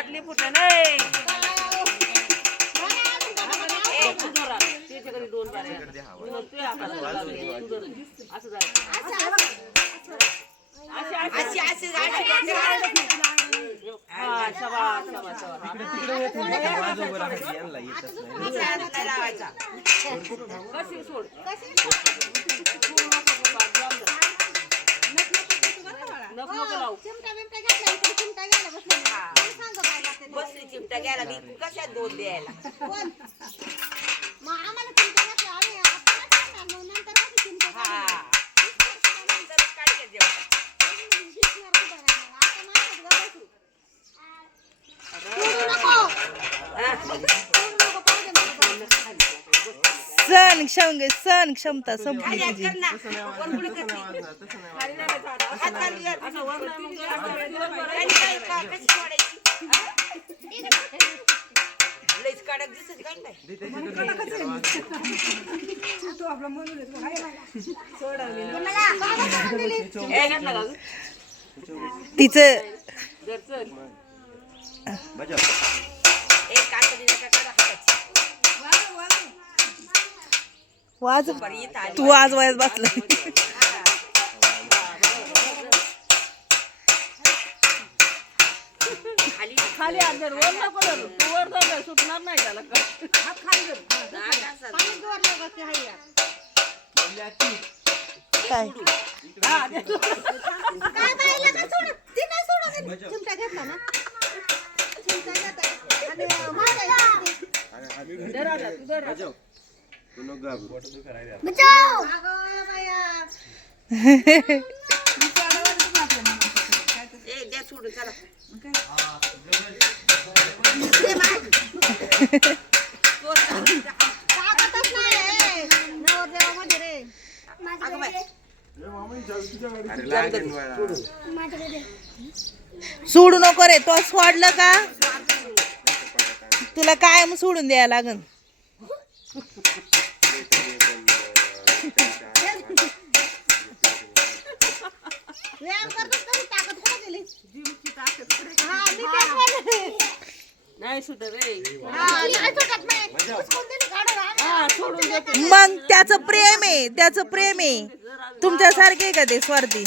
बाटली फुटलं नाही ए, तू दोन हाताला लागले. तू धर. असं धर. अशी, अशी, अशी. हा, सोड नको नको लावू बसली चिमटा घ्यायला मी कशात दोन द्यायला हा नंतर क्षम सण क्षमता संपली तुझी. कर. वाज. तू आज वयात बसलाय खाली खाली हात धर, वर नको धरू. तू वर धर, धर, सुटणार नाही त्याला. काय अगं बाई. सोडू नको रे तो सोडलं का? तुला कायम सोडून द्यायला लागन. नाही सुटत रे. हा सोडून देते. मग त्याचं प्रेम आहे त्याचं प्रेम आहे. तुमच्यासारखे आहे का ते स्वार्थी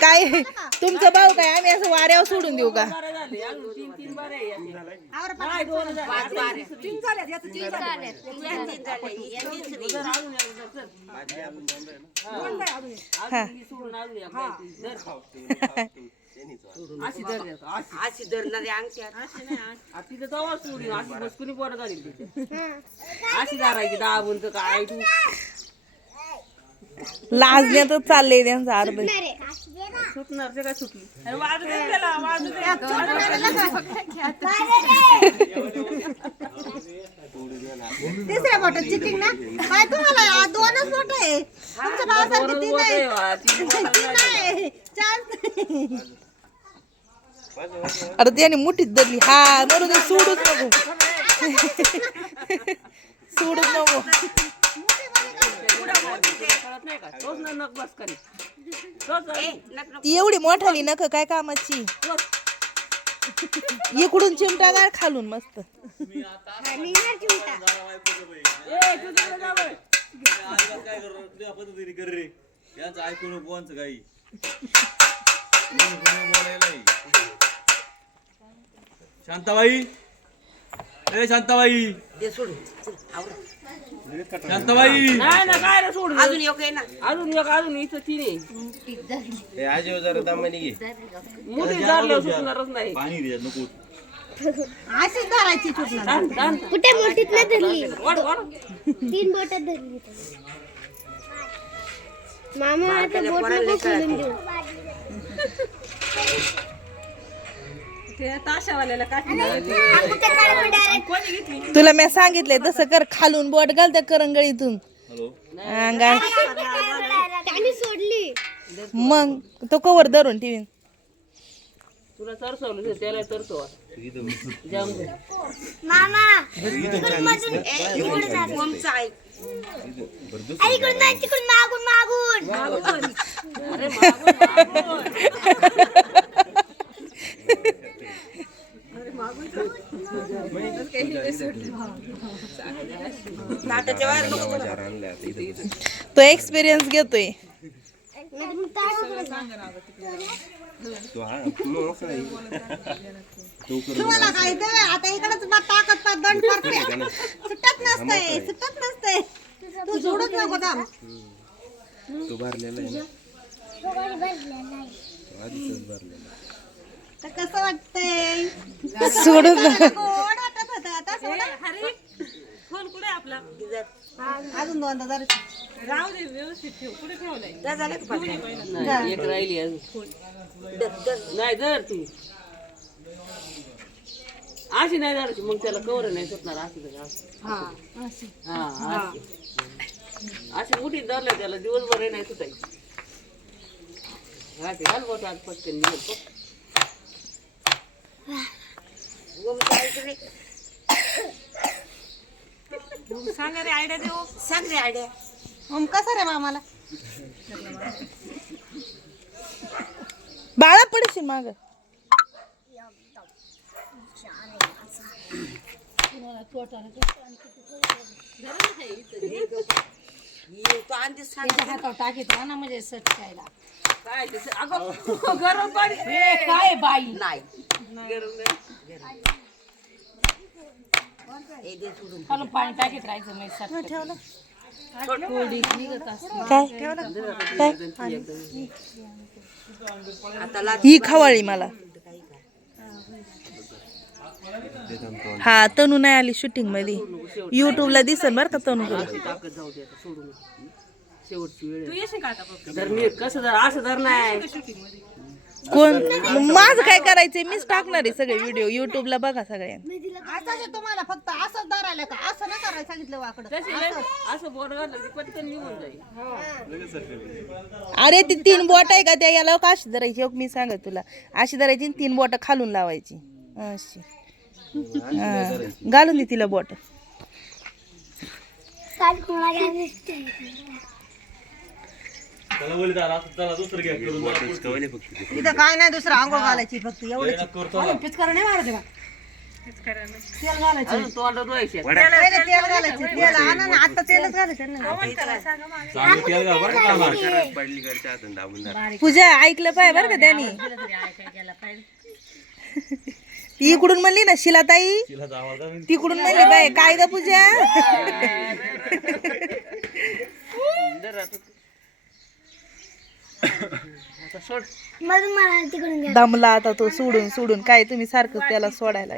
काय तुमचं भाऊ काय आम्ही असं वाऱ्यावर सोडून देऊ का बारा झाले अजून तीन तीन बारे आहे याचे. नाही, दोन झाले. पाच बारे. तीन झाले याचं तीन झाले. या तीन झाले, या तिसरी. धर, अजून एक धर, चल. हा. अजून ही सोडून अजून एक द्यायची. धर. अशी धर रे आता, अशी. अशी धरणारी अंगठ्यात आ, तिथं जवळ सोडून अशी बसकुनी पोरं झाली तिथे अशी धरायची दहा बुंत काय तू लाजण्यातच चाललंय त्यांचं अर्ध सुटणार. ते काय सुटली अरे वाजू दे त्याला, वाजू दे. तिसऱ्या बोटात चिटिंग ना? काय तुम्हाला दोनच बोट आहे. तुमच्या भावासारखे दोनच तीन आहे तीन चार. अरे त्याने मुठीत धरली हा बरोबर दे, सोडूच नको. सोडूच नको. कळत नाही का तोच ना नक बस करी तोच ए नक नको. ती एवढी मोठाली नक काय कामाची तोच. इकडून खालून मस्त चिमटा. ए, तू तिकडे जा बरं. काय कर तुझ्या पद्धतीने कर रे यांचं ऐकू नको कोणचं काही शांताबाई ए शांताबाई. दे सोडून. चल, आवरा. शांताबाई. नाही ना काय रे सोड अजून एक आहे ना. अजून एक अजून इथं तीन आहे. आजी जरा दमानी घे मोठी झाल्यावर सुटणारच नाही. पाणी दे नको. अशीच धरायची चुकणार ताण, ताण. कुठे मोठीत नाही धरली? वाढ, वाढ. तीन बोटात धरली मामा आता बोट नको खोलून देऊ. ते ताशावाल्याला काठी कोणी घेतली? तुला मी सांगितलंय तसं कर खालून बोट घाल त्या करंगळीतून. हॅलो. अंगा. त्याने सोडली. मग तो कवर धरून ठेवीन. तुला तरसवलं नाही, त्याला तरसव. जाम दे. मामा तिकडून मधून ए, इकडून जा. ओमचं ऐक अरे, इकडून नाही तिकडून मागून. मागून. अरे मागून मागून. तो एक्सपिरियन्स घेतोय. तुम्हाला काय ते? आता इकडच ताकद पात दंड करते सुटत नसतंय सुटत नसतंय. तू सोडत नको थांब. तो भरलेला आहे ना? आधीच भरलेला तर कसं वाटतंय? सोडून गोड वाटत होतं. आता सोडा. अजून दोनदा जरा त्या झाल्या का पाच? नाही, एक राहिली अजून. नाही धर तू. अशी नाही धरायची. मग त्याला कवर नाही सुटणार. अशी. हा अशी. अशी. मुठी धरलं त्याला. दिवसभर नाही सुटायची. घाल बोट आज पटकन. निघेल बघ. ओमचं ऐक रे. सांग रे आयडिया ओम कसं रे मामाला बाळा पडशील माग ये, तो आधीच सांग काय ते अगं गरम पाणी नाही. गरम नाही. हे दे सोडून. काय? आता लाट ही खवाळी मला. हा तनू नाही आली शूटिंगमध्ये. युट्यूबला दिसन बर का तनू कोण? माझं काय करायचंय? मीच टाकणार आहे सगळे व्हिडिओ युट्यूबला बघा सगळ्यांना. असं तुम्हाला फक्त असंच धरायला का? असं नाही करायला सांगितलं वाकडं. तशी लय- असं बोट घातलं की पटकन निघून जाईल. अरे ती तीन बोट आहे का त्या? याला का अशी धरायची? हो, मी सांगत तुला. अशी धरायची आणि तीन बोट खालून लावायची. अशी. हा. घालून दे तिला बोट. काय. इथं नाही दुसरं आंघोळ घालायची फक्त एवढं. पिचकार नाही मारायचं का तेल घालायचं. अजून तोंडात व्हायचे पहिले तेल घालायचं तेल. आणा ना आता तेलच घालायचं ना. पूजा ऐकलं पाय बरं का त्यांनी? ती इकडून म्हणली ना शिलाताई. तिकडून म्हणली बाय काय ग पूजा दमला आता तो सोडून सोडून. काय तुम्ही सारखं त्याला सोडायला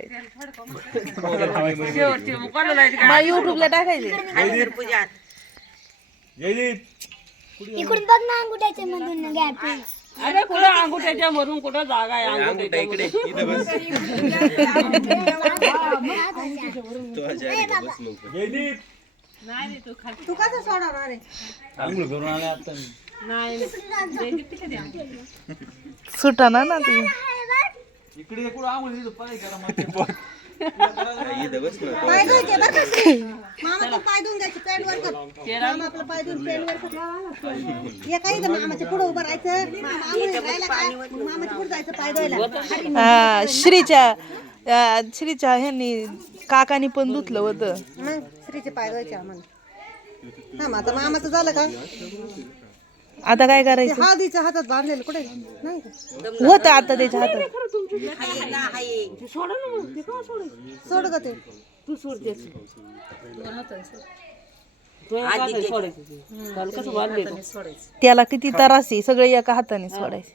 युट्यूबला टाकायचे. इकडून बघ ना अंगुठाच्या मधून. please. अरे कुठं अंगुठ्याच्या मधून कुठं जागा आहे अंगुठ्याच्या इकडे इथं बस तो आजा इथं बस मग पण. जयदीप तू कसं सोडवणार आहे आंघोळ करून आले आता मी. सुटाना ना ती इकडे कुठं आंघोळ इथं पाय करा मग. इथं बस ना पाय धुवायचे बरं का श्री? मामा तू पाय धुवून घ्यायची पॅन्ट वर कर मामा आपलं पाय धुवून पॅन्ट वर कर हे काही मामाच्या पुढे उभं राहायचं. मामा आंघोळीला राहिला का? मग मामाच्या पुढे जायचं पाय धुवायला. हा, श्रीच्या अं, श्रीच्या ह्यांनी काकानी पण धुतलं होतं. मग श्रीचे पाय धुवायचे आम्हाला. हा आता मामाचं झालं का? आता काय करायचं? हळदीच्या हातात बांधलेलं कुठे नाही का? होतं आता त्याच्या हातात. सोडा ना मग ते का सोडायचं सोड ग ते. तू सोडतेस तो. एका हाताने सोडायचं ते. काल कसं बांधले त्याला किती त्रास आहे सगळे एका हाताने सोडायचे.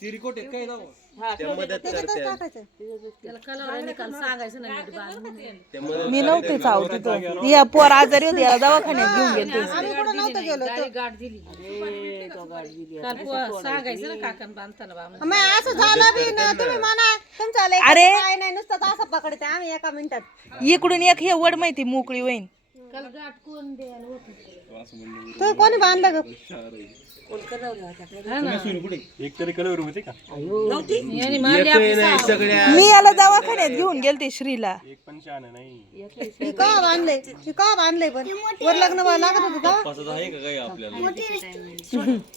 तिरकोट आहे काय दावा त्या मदत करते टाकायचं. त्या मदत मी नव्हते चाव तिथं. या पोर आजारी होते याला दवाखान्यात घेऊन गेले आम्ही कुठं नव्हतं गेलो तो. मग असं झालं बी ना तुम्ही म्हणा तुमचं लेकरं अरे. काय नाही नुसतं असं पकडते आम्ही एका मिनिटात. इकडून एक हे वड माहिती मोकळी होईन तू कोणी बांधलं ग? एक तरी कलर होते का? एकही नाही सगळ्या. मी याला दवाखान्यात घेऊन गेलते श्रीला. एक पण शहाणा नाही. का बांधले का बांधले पण? वर लग्न व्हायला लागत होतं का? पासच आहे का काही आपल्याला?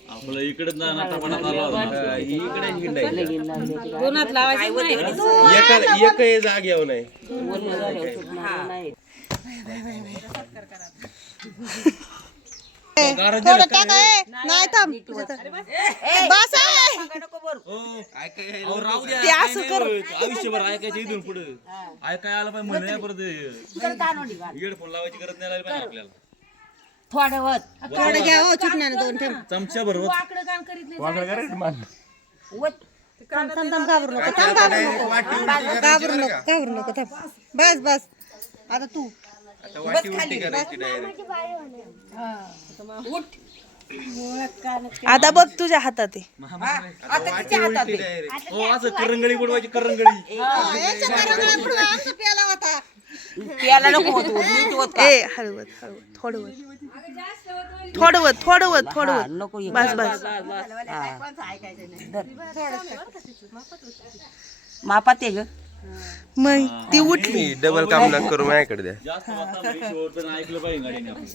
आपलं इकडे होता. एका एकही जागेवर नाही. थोडं टाका ए. नाही थांब. बस आहे. नको बरं अहो, राहू द्या ते असं कर. आयुष्यभर ऐकायचं इथून पुढे. ऐकाय आलं पाहिजे म्हणे परत हेडफोन लावायची गरज नाही लागली पाहिजे आपल्याला. थोडं वत थोडं घ्या हो दोन ठेव. चमच्या भरवत वत थांब थांब थांब घाबरू नको थांब घाबरू नको. घाबरू नको घाबरू नको थांब. बस बस. आता तू. आता वाटी उलटी करायची डायरेक्ट आता बघ तुझ्या हातात. आहे आता तिच्या हातात. आहे. डायरेक्ट हो असं करंगळी बुडवायची करंगळी. प्यायला नको होत का? ए हळवत हळवत थोडं वत थोडं हा, वत नको हे बस. बस. मापात आहे ग. मग ती उठली. डबल काम न करू माझ्याकडे द्या. जास्त वाजता म्हणजे शेवटपर्यंत ऐकलं पाहिजे गाडीने आपण.